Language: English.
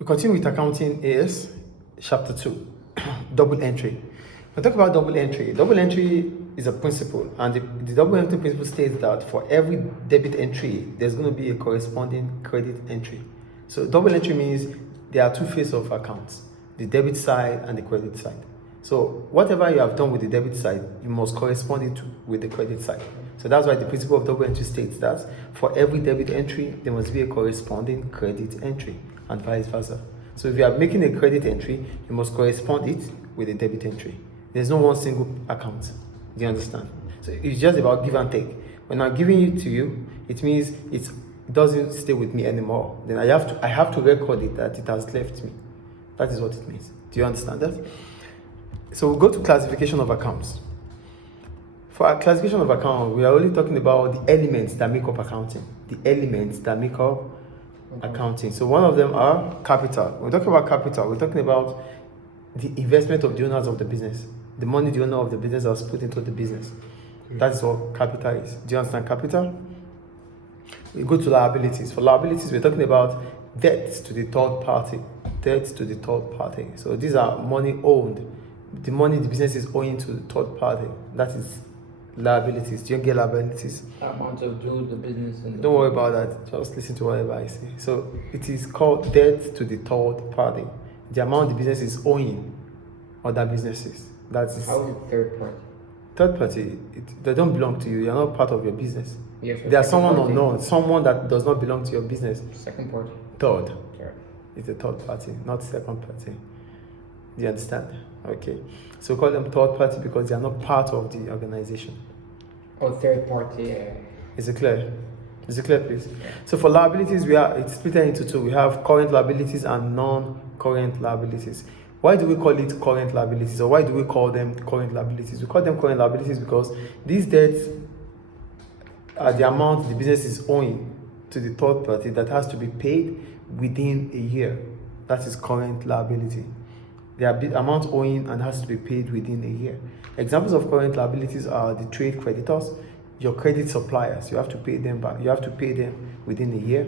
We continue with accounting is chapter 2, double entry. We talk about double entry. Double entry is a principle, and the double entry principle states that for every debit entry, there's going to be a corresponding credit entry. So double entry means there are two faces of accounts, the debit side and the credit side. So whatever you have done with the debit side, you must correspond it with the credit side. So that's why the principle of double entry states that for every debit entry, there must be a corresponding credit entry, and vice versa. So if you are making a credit entry, you must correspond it with a debit entry. There's no one single account. Do you understand? So it's just about give and take. When I'm giving it to you, it means it doesn't stay with me anymore. Then I have to record it that it has left me. That is what it means. Do you understand that? So we'll go to classification of accounts. For our classification of account, we are only talking about the elements that make up accounting. The elements that make up accounting. So one of them are capital. When we're talking about capital, we're talking about the investment of the owners of the business. The money the owner of the business has put into the business. That's what capital is. Do you understand capital? We go to liabilities. For liabilities, we're talking about debts to the third party. Debts to the third party. So these are money owned. The money the business is owing to the third party. That is liabilities. Do you get liabilities? Amount of due the business. And Don't worry about that. Just listen to whatever I say. So it is called debt to the third party. The amount the business is owing other businesses. That is. How is it third party? Third party, they don't belong to you. You're not part of your business. Yes. They are someone unknown, someone that does not belong to your business. Second party. Third. Third. It's a third party, not second party. Do you understand? Okay. So we call them third party because they are not part of the organization. Oh, third party. Is it clear? Is it clear, please? So for liabilities, it's split into two. We have current liabilities and non-current liabilities. Why do we call it current liabilities, or why do we call them current liabilities? We call them current liabilities because these debts are the amount the business is owing to the third party that has to be paid within a year. That is current liability. The amount owing and has to be paid within a year. Examples of current liabilities are the trade creditors, your credit suppliers. You have to pay them back. You have to pay them within a year.